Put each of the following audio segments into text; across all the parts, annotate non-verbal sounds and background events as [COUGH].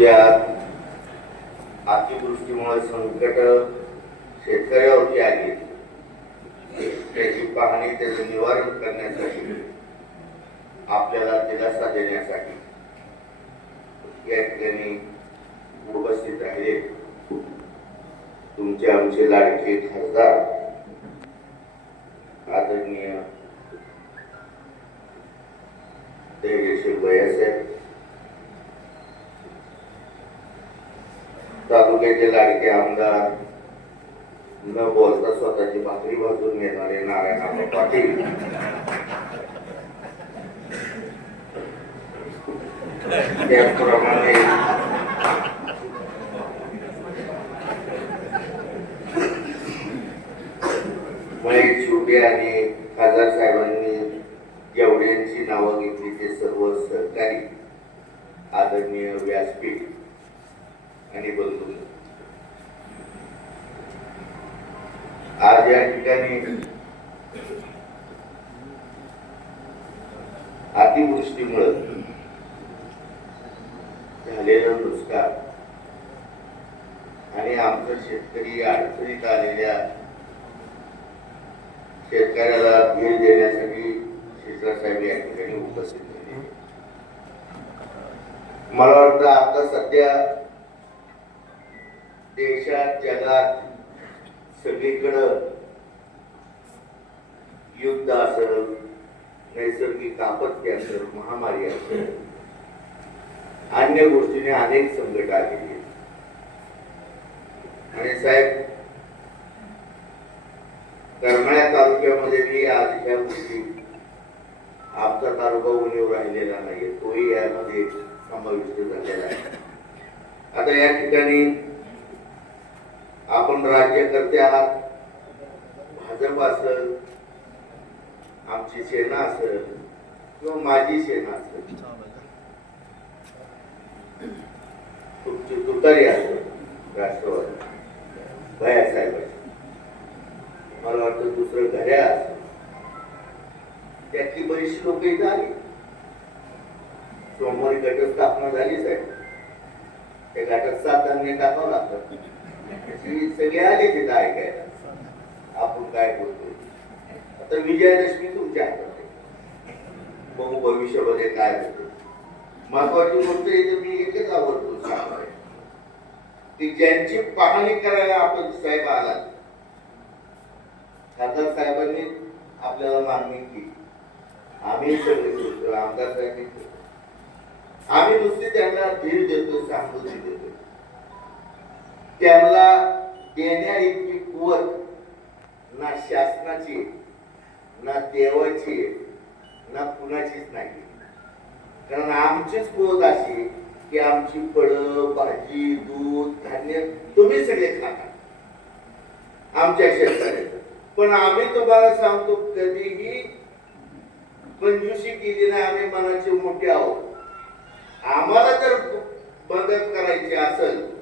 राज्यात अतिवृष्टीमुळे संकट शेतकऱ्यावरती आली. त्याची पाहणी त्याचे निवारण करण्यासाठी आपल्याला दिलासा देण्यासाठी या ठिकाणी उपस्थित राहिले. तुमचे आमचे लाडके खासदार आदरणीय धैर्यशील भैयासाहेब तालुक्याचे लाडके आमदार न बोलता स्वतःची भाकरी भाजून घेणारे नारायण पाटील. त्याचप्रमाणे महेश छोटे आणि खासदार साहेबांनी जेवढ्यांची नावं घेतली ते सर्व सहकारी आदरणीय व्यासपीठ आणि आज या ठिकाणी अतिवृष्टीमुळे झालेलं नुकसान आणि आमचा शेतकरी अडचणीत आलेल्या शेतकऱ्याला भेट देण्यासाठी शिश्रा साहेब या ठिकाणी उपस्थित झाले मला वाटतं आता सध्या देशात जगात सगळीकडं युद्ध असल नैसर्गिक आपत्ती असल महामारी असल अन्य गोष्टीने अनेक संकट आलेली आणि साहेब करमाळ्या तालुक्यामध्ये मी आज ह्या गोष्टी आमचा तालुका उणीव राहिलेला नाही तोही यामध्ये समाविष्ट झालेला आहे. आता या ठिकाणी आपण राज्यकर्ते आहात भाजप असेल आमची सेना असेल किंवा माझी सेना असेल. तुमची तुतारी असेल राष्ट्रवादी. भया साहेबांची मला वाटतं दुसरं घरे असेल. त्यातली बरीचशी लोक इथं आली. सोमवारी घटस्थापना झाली साहेब. त्या घाटात सात धान्य टाकावं लागतं. ती सगळे आले गायक आहे आपण काय बोलतो? आता विजयादशमी तुमच्या हातात आहे. भविष्यामध्ये काय होते? महत्वाची गोष्ट इथे मी एकच आवडतो की ज्यांची पाहणी करायला आपण साहेब आलात खासदार साहेबांनी आपल्याला मागणी केली. आम्ही सगळे आमदार साहेबांनी आम्ही नुसते त्यांना धीर देतो सांगून देतो त्यांना देण्या इतकी कुवत ना शासनाची ना देवाची ना कुणाचीच नाही. कारण आमचीच कुवत अशी की आमची फळं भाजी दूध धान्य तुम्ही सगळे खाता. आमच्या शेतकऱ्याचं. पण आम्ही तुम्हाला सांगतो कधीही कंजूसी केली नाही आम्ही मनाचे मोठे आहोत. आम्हाला जर मदत करायची असेल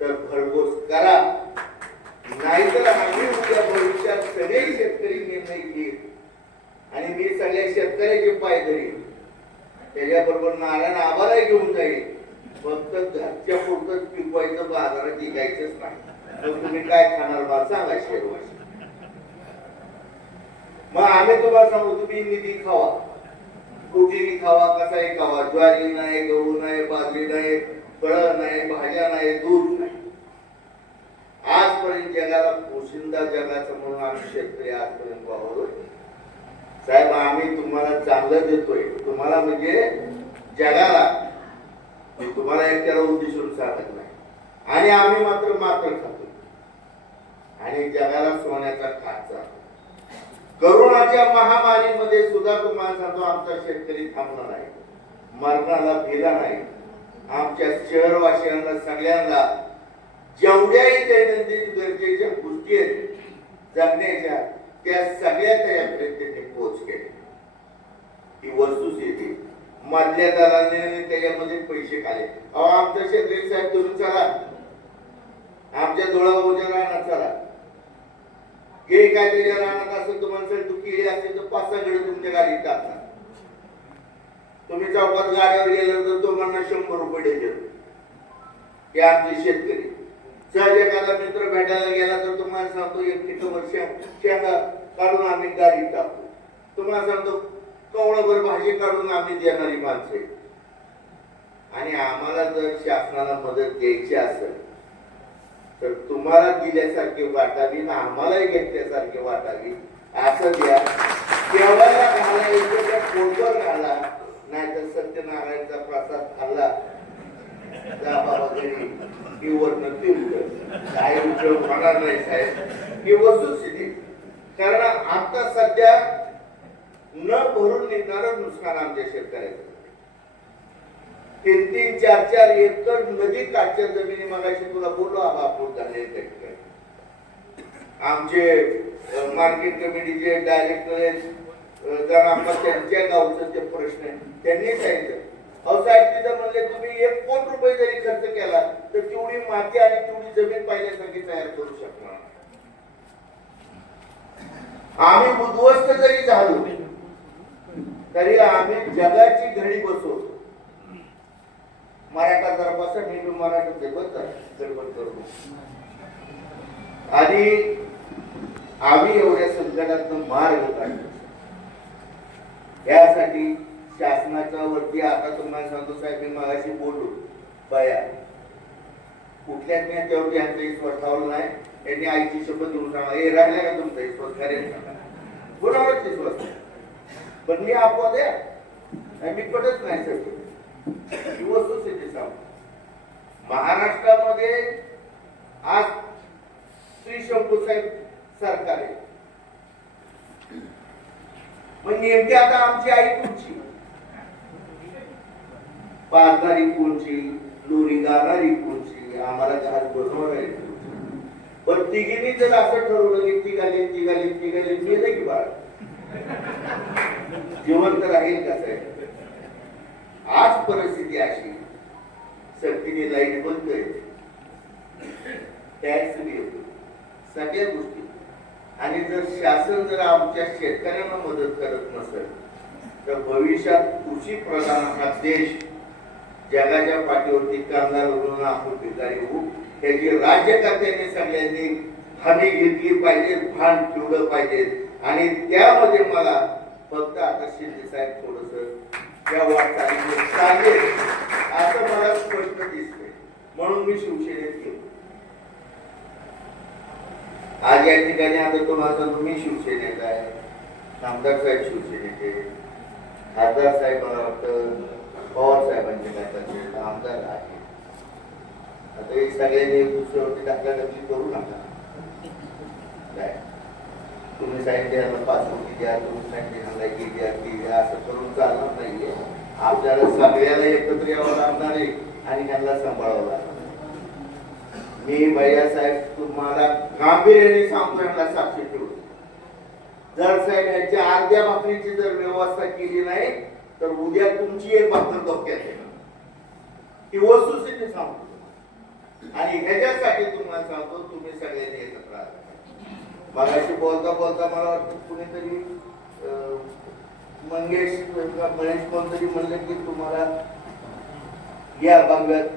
तर भरघोस करा. नाहीतर आम्ही उद्या भविष्यात सगळे शेतकरी निर्णय घेईल. आणि मी सगळ्या शेतकऱ्याचे पाय धरील त्याच्याबरोबर नारायण आम्हालाही घेऊन जाईल. फक्त घरच्या पुरतच पिकवायचं बाजारात विकायचंच नाही. मग तुम्ही काय खाणार बा? सांगा शेरवाशी मग आम्ही तुम्हाला सांगू तुम्ही निधी खावा. कुठेही खावा कसाही खावा. ज्वारी नाही गहू नाही बाजरी नाही फळं नाही भाज्या नाही दूध नाही. आजपर्यंत जगाला पोशिंदा जगाचं म्हणून आम्ही शेतकरी आजपर्यंत वावरलोय. साहेब आम्ही तुम्हाला चांगलं देतोय. तुम्हाला म्हणजे जगाला मी तुम्हाला एकट्याला उद्देशून सांगत नाही. आणि आम्ही मात्र मात्र खातो आणि जगाला सोन्याचा खाचा करोनाच्या महामारीमध्ये सुद्धा तुम्हाला सांगतो आमचा शेतकरी थांबला नाही मरणाला भिला नाही. आमच्या शहरवासियांना सगळ्यांना जेवढ्याही दैनंदिन गरजेच्या गोष्टी आहेत जगण्याच्या त्या सगळ्या त्याच्यापर्यंत त्यांनी पोच केले ही वस्तुस्थिती मधल्या दलाने त्याच्यामध्ये पैसे काढले अहो आमचा शेतकरी साहेब तुम्ही चला. आमच्या धुळाभाऊच्या राहणार चला. हे काय त्याच्या रानात असेल तुम्हाला सर तू केळी असेल तर पाच सहा गडे तुमच्या गाडीत टाकणार तुम्ही चौकात गाड्यावर गेलं तर तुम्हाला शंभर रुपये द्यायचे हे आमचे शेतकरी. सहज एखादा मित्र भेटायला गेला तर तुम्हाला सांगतो एक किलो वर्ष शेंगा काढून आम्ही गाडीत टाकतो तुम्हाला सांगतो कवळभर भाजी काढून आम्ही देणारी माणसे आणि आम्हाला जर शासनाला मदत द्यायची असेल तर तुम्हाला दिल्यासारखे वाटावी ना आम्हालाही घेतल्यासारखे वाटावी असं द्या. देवाला घाला एखाद्या पोटवर घाला. नाहीतर सत्यनारायणचा प्रसाद खाल्ला जा बाबा घरी काय होणार नाही साहेब. ही वस्तुस्थिती. कारण आता सध्या न भरून निघणारं नुकसान आमच्या शेतकऱ्याचं. तीन तीन चार चार एकर नदी काठच्या जमिनी मगाशी तुला बोललो आबा झाले आमचे मार्केट कमिटीचे डायरेक्टर आहेत. त्यांच्या गावचं ते प्रश्न आहे. त्यांनी सांगितलं साहेब तिथं म्हणले तुम्ही एक कोट रुपये जरी खर्च केला तर तेवढी माती आणि तेवढी जमीन पाहिल्यासारखी तयार करू शकणार. आम्ही उद्ध्वस्त जरी झालो तरी आम्ही जगाची घडी बसवतो. मराठा जरा बसा मी बी मराठा आहे गडबड करतो आणि आम्ही एवढ्या संकटातून मार्ग काढतो यासाठी शासनाच्या वरती आता तुम्हाला सांगतो साहेब मी मगाशी बोललो बया. कुठल्याच नेत्यावरती यांचं विश्वास ठेवला नाही. त्यांनी आईची शपथ घेऊन सांगा हे राहिला का तुमचा विश्वास खरे बरोबरच विश्वास पण मी अपवाद आहे मी पटत नाही सर ही वस्तुस्थिती सांग महाराष्ट्रामध्ये आज श्री शंभू साहेब सरकार आहे. पण नेमकी आता आमची आई कुठची पाजणारी कोणची? लोरी गाणारी कोणची? आम्हाला घरात बनवणारी पण तिघींनी जर असं ठरवलं की तिघाली तिघाली तिघाली गेलं की बाळ? जिवंत राहील कसं आहे आज परिस्थिती अशी सक्तीने लाइट बंद टॅक्स बी येतो सगळ्या गोष्टी. आणि जर शासन जर आमच्या शेतकऱ्यांना मदत करत नसेल तर भविष्यात कृषी प्रधान हा देश जगाच्या पाठीवरती कामगार म्हणून आपण भिकारी होऊ. त्याची राज्यकर्त्यांनी सगळ्यांनी हमी घेतली पाहिजे भान ठेवलं पाहिजे. आणि त्यामध्ये मला फक्त आता शिंदे साहेब थोडस त्या वाटचालीवर चालेल असं मला स्पष्ट दिसते म्हणून मी शिवसेनेत गेलो. आज या ठिकाणी आता तुम्हाला मी शिवसेनेत आहे. आमदार साहेब शिवसेनेचे खासदार साहेब मला वाटतं पवार साहेबांचे काय आमदार आहे आता हे सगळ्यांनी दुसऱ्यावरती टाकल्याटकली करू नका. काय? तुम्ही सांगितले यांना पाच कोटी द्या तुम्ही सांगितले ह्यांना की द्या ती द्या असं करून चालणार नाहीये. आपल्याला सगळ्याला एकत्र यावं लागणार आहे आणि ह्यांना सांभाळावं लागणार मी भैया साहेब तुम्हाला गांभीर्याने सांगतो यांना साक्षी ठेवून जर साहेब यांच्या अर्ध्या भाकरीची जर व्यवस्था केली नाही तर उद्या तुमची एक भाकर धोक्यात आहे ही वस्तुस्थिती सांगतो आणि ह्याच्यासाठी तुम्हाला सांगतो तुम्ही सगळ्यांनी एकत्र मगाशी बोलता बोलता मला वाटतं कुणीतरी मंगेश महेश कोणतरी म्हणलं की तुम्हाला या बंगल्यात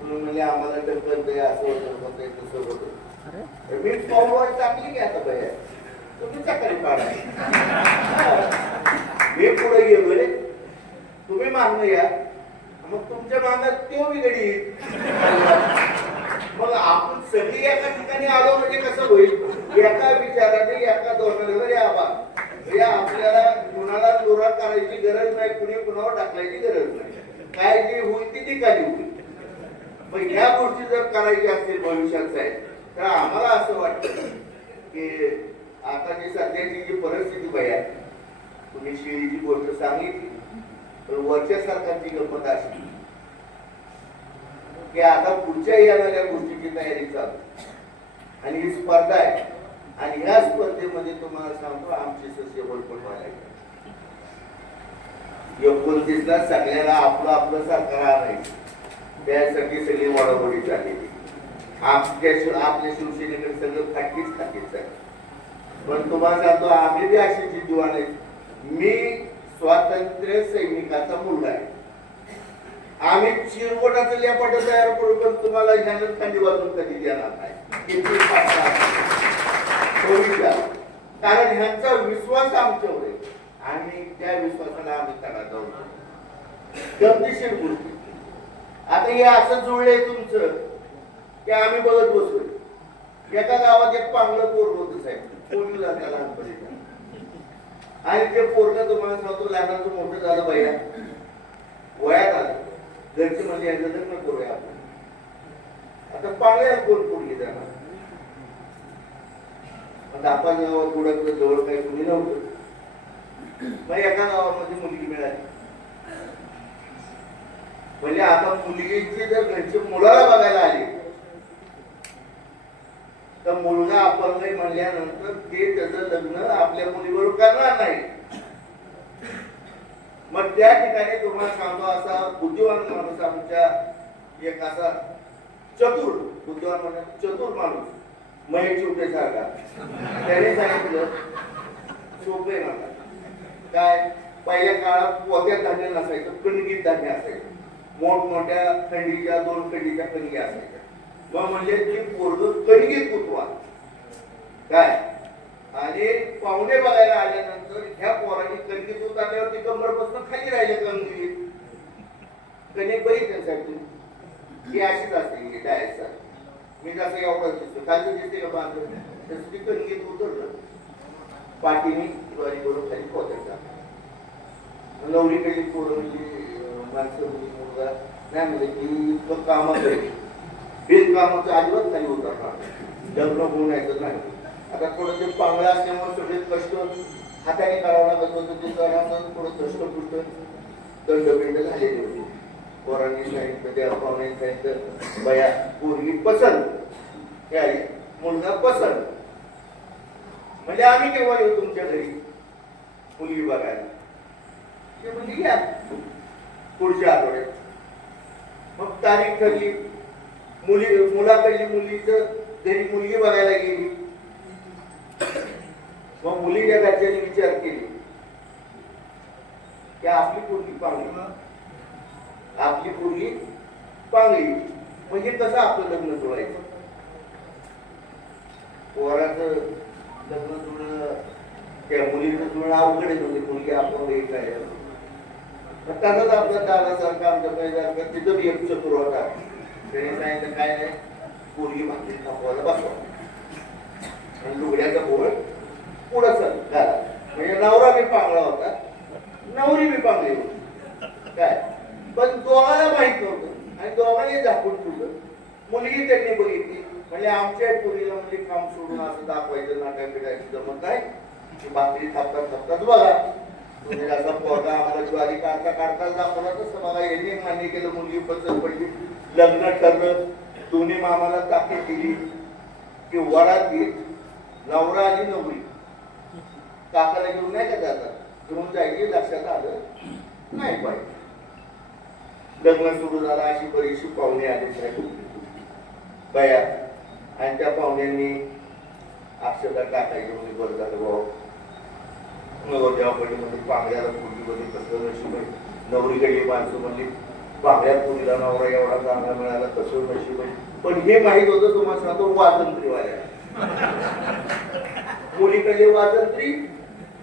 तुम्ही म्हणले आम्हाला ढकलत आहे असं होतं होतं तसं होतं. मी पाऊलवाट टाकली की आता भैया तुम्ही सकाळी पाडा. [LAUGHS] हे पुढे गेलो रे तुम्ही मागणं या. मग तुमच्या मागण्यात तो बिघडी. येईल. मग आपण सगळी एका ठिकाणी आलो म्हणजे कसं होईल? एका विचाराने एका धोरणाने या बा. या आपल्याला कुणाला जोरात करायची गरज नाही कुणी कुणावर टाकण्याची गरज नाही. काय जे होईल ती ठिकाणी होईल. मग ह्या गोष्टी जर करायच्या असतील भविष्यात साहेब तर आम्हाला असं वाटतं की आता जी सध्याची जी परिस्थिती भया तुम्ही शेळीची गोष्ट सांगितली तर वरच्या सरकारची गंमत अशी. की आता पुढच्या येणाऱ्या गोष्टीची तयारी चालू. आणि ही स्पर्धा आहे. आणि ह्या स्पर्धेमध्ये तुम्हाला सांगतो आमची सस्य पण व्हायला एकोणतीसला सगळ्याला आपलं आपलं सरकार आणायचं. त्यासाठी सगळी वडावडी झालेली. आपल्या आपल्या शिवसेनेकडे सगळं खाकीच खाकीच आहे. पण तुम्हाला सांगतो आम्ही बी अशी जिद्दू आणायची. मी स्वातंत्र्य सैनिकाचा मुलगा आहे. आम्ही चिरवटाचं लेपाट तयार करू पण तुम्हाला ह्यानं थंडी वाजून कधी देणार नाही. कारण ह्यांचा विश्वास आमच्यावर आहे. आणि त्या विश्वासाला आम्ही त्याला जाऊ. गमतीशीर गोष्टी. आता हे असं जुळलंय तुमचं की आम्ही बघत बसलोय. एका गावात एक पांगलं पोर होत साहेब. कोणीला त्या लहानपणी आणि ते पोरग तुम्हाला सांगतो लहानाचं मोठं झालं बैला वयात आलं. घरचे म्हणजे यांचं लग्न करूया आपण. आता पांगळ्या कोण पोरली जाणार? आता आपण गावात पुढं जवळ काही मुली नव्हतं. मग एका गावामध्ये मुलगी मिळाली. म्हणजे आता मुलगीची जर घरची मुलाला बघायला आली तर मुलगा अपंग म्हणल्यानंतर ते त्याचं लग्न आपल्या मुलीबरोबर करणार नाही. मग त्या ठिकाणी तुम्हाला सांगतो असा बुद्धिवान माणूस आमच्या एक असा चतुर बुद्धिवान म्हणजे चतुर माणूस महेश चिवटे सारखा. त्याने सांगितलं सोपे नका काय पहिल्या काळात पोत्यात धान्य नसायचं कणगीत धान्य असायचं. मोठमोठ्या थंडीच्या दोन खंडीच्या कणगी असायच्या. मग म्हणजे ती पोरग कणगीत काय? आणि पाहुणे बघायला आल्यानंतर ह्या पोराने कणकीत उतरल्यावर ती कंबरपासून खाली राहिले कणगीत कणी बघितलं साहेब तुम्ही? ही अशीच असते ही डायस मी जसं एवढं दिसतो खाली दिसते का बांधून? तसं ती कणकीत उतरलं. पाठीने ज्वारी करून खाली पोचायचा नवरीकडे पोरं म्हणजे माणसं म्हणजे मुलगा नाही म्हणजे की इतकं कामाचं आहे. बिन कामाचं अजिबात खाली उतरणार लग्न होऊन यायचं नाही. आता थोडं ते पांगळं असल्यामुळे सगळे कष्ट हाताने करावं लागत होतं. ते करावं थोडं कष्ट पुरतं दंडबिंड झालेले होते. पोरांनी सांगितलं त्या पाहुणे सांगितलं बया पोरगी पसंत. हे आहे, मुलगा पसंत. म्हणजे आम्ही केव्हा येऊ तुमच्या घरी? मुलगी बघायला. ते म्हणजे घ्या पुढच्या आठवड्यात. मग तारीख ठरली. मुली मुलाकडली मुलीचं घरी मुलगी बघायला गेली. मग मुलीच्या घरच्यांनी विचार केली. की आपली पोरगी पांगली. आपली पोरगी पांगली. म्हणजे कसं आपलं लग्न जुळायचं पोराचं लग्न जुळणं त्या मुलीचं जुळणं अवघड म्हणजे मुलगी आपण एक आहे मग तसंच आपलं दादासारखं आमच्या पहिल्यासारखं तिथं बी एक चतुर होता. त्याने सांगितलं काय नाही पोरगी भाकरी थांबवायला बसवा. आणि लुगड्याचा बोळ पुढं चल घाला म्हणजे नवरा बी पांगळा होता नवरी बी पांगळी होती. काय? पण दोघाला माहीत नव्हतं. आणि दोघांनी झाकून ठेवलं. मुलगी त्यांनी बघितली. म्हणजे आमच्या पुरीला म्हणजे काम सोडून असं दाखवायचं नाटक बिटायची जमत नाही की भाकरी थापतात थापतात बघा. तुम्ही असा पोरगा आम्हाला ज्वारी काढता काढता दाखवला तसं मला यांनी मान्य केलं मुलगी पसंत पडली. लग्न ठरलं. दोन्ही मामाला ताकीद दिली. की वरात घेत नवरा आणि नवरी. काकाला घेऊन नाही का जातात घेऊन जायची लक्षात आलं? नाही पाहिजे. लग्न सुरू झाला अशी बरीचशी पाहुणे आली साहेब बया आणि त्या पाहुण्यांनी अक्षता काका घेऊन बरं झालं भाऊ. नवरदेवाकडे म्हणजे पांगड्याला पोरगी बघित कसं नशीब आहे. नवरीकडे माणसं म्हणली पांगड्या पोरीला नवरा एवढा चांगला मिळाला कसं नशीब आहे. पण हे माहीत होतं तुम्हाला सांगतो वाजंत्रीवाल्या. मुलीकडे वाजंत्री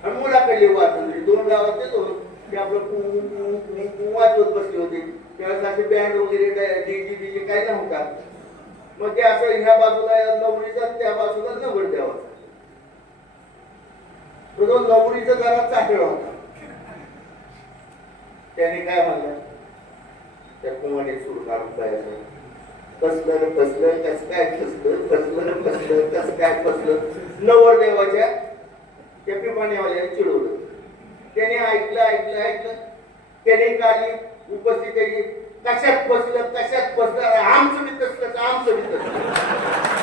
आणि मुलाकडे वाजंत्री म्हणजे दोन गावात येतो. ते आपलं कू कू कू कू बसले होते. त्यावेळेस असे बँड वगैरे डीजी डीजे काय नव्हता. मग ते असं ह्या बाजूला नवरीचा त्या बाजूला नवड द्यावा. तो जो नवरीचा जरा चाकळ होता. त्याने काय म्हणलं? त्या कुमाने सूर काढून जायचं कसलं कसलं कस काय फसलं कसलं कसलं कस काय फसलं नवर देवाच्या त्या पिपाण्यावाल्याने चिडवलं. त्याने ऐकलं ऐकलं ऐकलं. त्याने काढली उपस्थित त्याची कशात बसलं कशात बसलं? आमचं बी तसलं आमचं बी तसलं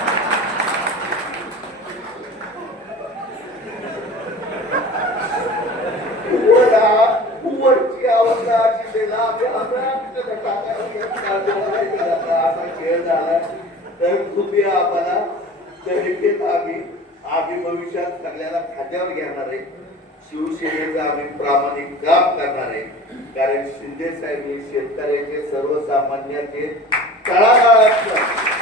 खेळ झाला. तर कृपया आम्हाला भविष्यात सगळ्यांना खात्यावर घेणार आहे शिवसेनेचा आम्ही प्रामाणिक काम करणार. आहे कारण शिंदे साहेब हे शेतकऱ्याचे सर्वसामान्याचे तळागाळात